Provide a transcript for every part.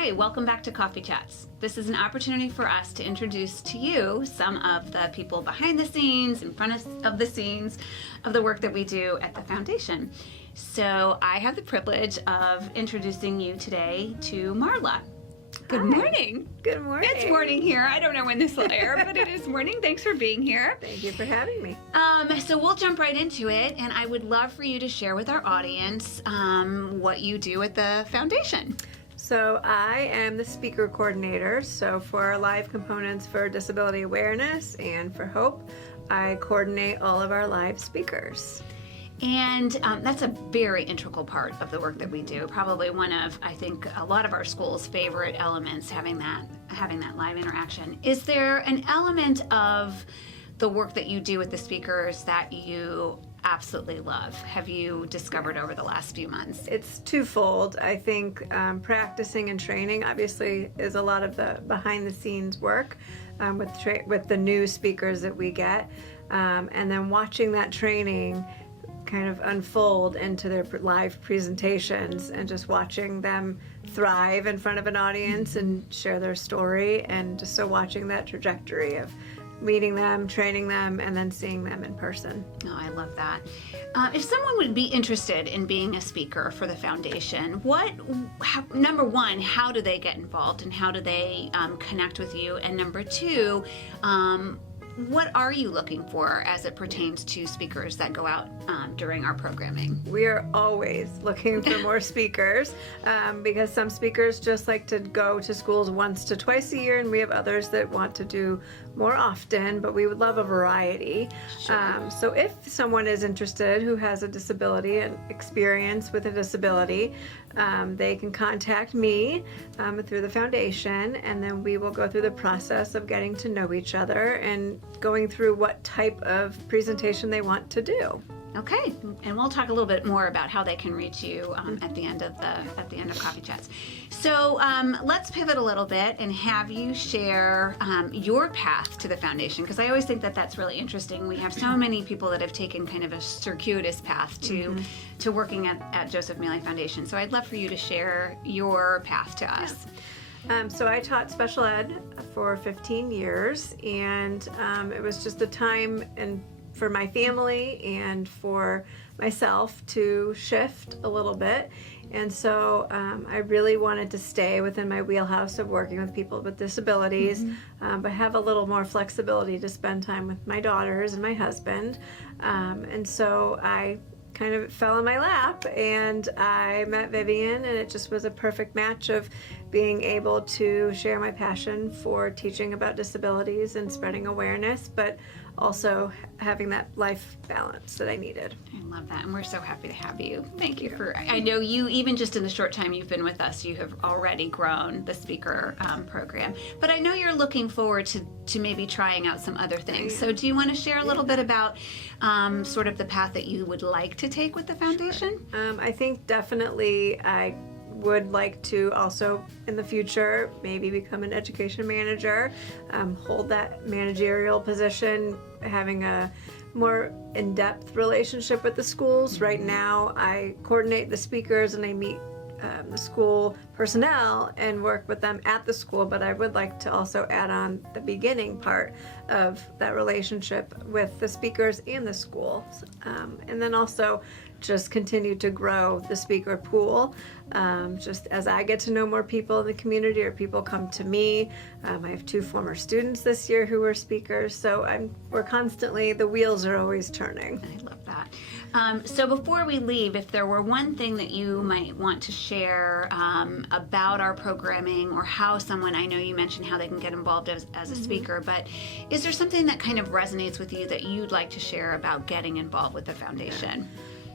Hi, welcome back to Coffee Chats. This is an opportunity for us to introduce to you some of the people behind the scenes, in front of the scenes of the work that we do at the Foundation. So I have the privilege of introducing you today to Marla. Good morning. Good morning. It's morning here. I don't know when this will air, but it is morning. Thanks for being here. Thank you for having me. So we'll jump right into it, and I would love for you to share with our audience what you do at the Foundation. So I am the speaker coordinator. So for our live components for disability awareness and for Hope, I coordinate all of our live speakers. And that's a very integral part of the work that we do. Probably one of, I think, a lot of our schools' favorite elements, having that live interaction. Is there an element of the work that you do with the speakers that you absolutely love? Have you discovered over the last few months? It's twofold. I think practicing and training obviously is a lot of the behind the scenes work with the new speakers that we get, and then watching that training kind of unfold into their live presentations and just watching them thrive in front of an audience and share their story, and just so watching that trajectory of meeting them, training them, and then seeing them in person. Oh, I love that. If someone would be interested in being a speaker for the Foundation, number one, how do they get involved and how do they connect with you? And number two, what are you looking for as it pertains to speakers that go out during our programming? We are always looking for more speakers because some speakers just like to go to schools once to twice a year, and we have others that want to do more often, but we would love a variety. Sure. So if someone is interested who has a disability and experience with a disability, they can contact me through the Foundation, and then we will go through the process of getting to know each other and going through what type of presentation they want to do. Okay, and we'll talk a little bit more about how they can reach you at the end of Coffee Chats. So let's pivot a little bit and have you share your path to the Foundation, because I always think that that's really interesting. We have so many people that have taken kind of a circuitous path to working at Joseph Maley Foundation. So I'd love for you to share your path to us. So I taught special ed for 15 years, and it was just a time for my family and for myself to shift a little bit. And so I really wanted to stay within my wheelhouse of working with people with disabilities, but have a little more flexibility to spend time with my daughters and my husband. And so I kind of fell in my lap, and I met Vivian, and it just was a perfect match of being able to share my passion for teaching about disabilities and spreading awareness, but also having that life balance that I needed. I love that, and we're so happy to have you. Thank you for, I know you, even just in the short time you've been with us, you have already grown the speaker program, but I know you're looking forward to maybe trying out some other things. So do you want to share a little bit about sort of the path that you would like to take with the Foundation? Sure. I think definitely I would like to also in the future maybe become an education manager, hold that managerial position, having a more in-depth relationship with the schools. Right now I coordinate the speakers and I meet the school personnel and work with them at the school, but I would like to also add on the beginning part of that relationship with the speakers and the schools, and then also just continue to grow the speaker pool, just as I get to know more people in the community or people come to me. I have 2 former students this year who were speakers, so we're constantly, the wheels are always turning. I love that. So before we leave, if there were one thing that you might want to share about our programming, or how someone, I know you mentioned how they can get involved as a speaker, but is there something that kind of resonates with you that you'd like to share about getting involved with the Foundation?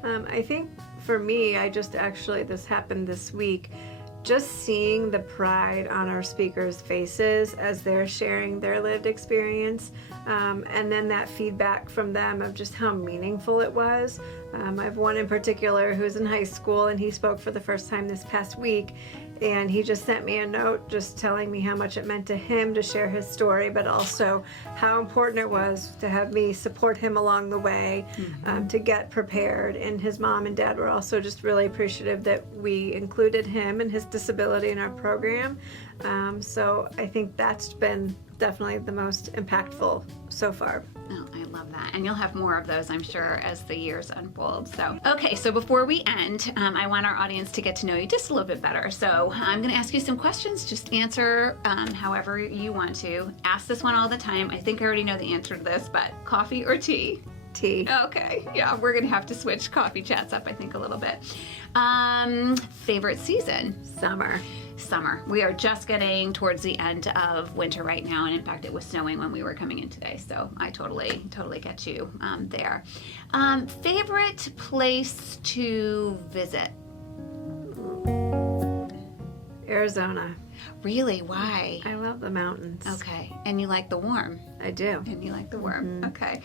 I think for me, this happened this week, just seeing the pride on our speakers' faces as they're sharing their lived experience, and then that feedback from them of just how meaningful it was. I have one in particular who's in high school, and he spoke for the first time this past week, And he just sent me a note just telling me how much it meant to him to share his story, but also how important it was to have me support him along the way, to get prepared. And his mom and dad were also just really appreciative that we included him and his disability in our program. So I think that's been definitely the most impactful so far. Oh, I love that. And you'll have more of those, I'm sure, as the years unfold. So, okay, so before we end, I want our audience to get to know you just a little bit better. So I'm going to ask you some questions. Just answer however you want to. Ask this one all the time. I think I already know the answer to this, but coffee or tea? Tea. Okay, yeah, we're going to have to switch coffee chats up, I think, a little bit. Favorite season? Summer. Summer. We are just getting towards the end of winter right now, and in fact it was snowing when we were coming in today, so I totally get you there. Favorite place to visit? Arizona. Really? Why? I love the mountains. Okay, and you like the warm? I do. And you like the warm. Okay.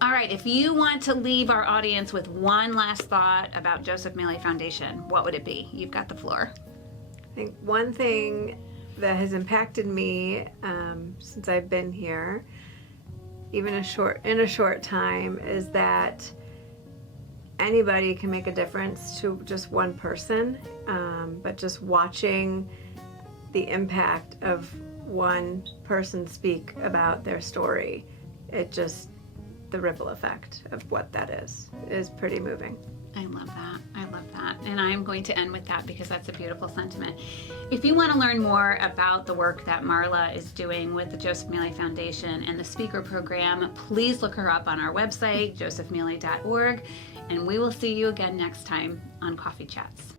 All right, if you want to leave our audience with one last thought about Joseph Maley Foundation, what would it be? You've got the floor. I think one thing that has impacted me since I've been here, even in a short time, is that anybody can make a difference to just one person, but just watching the impact of one person speak about their story, the ripple effect of what that is pretty moving. I love that. I love that. And I'm going to end with that because that's a beautiful sentiment. If you want to learn more about the work that Marla is doing with the Joseph Maley Foundation and the speaker program, please look her up on our website, josephmaley.org, and we will see you again next time on Coffee Chats.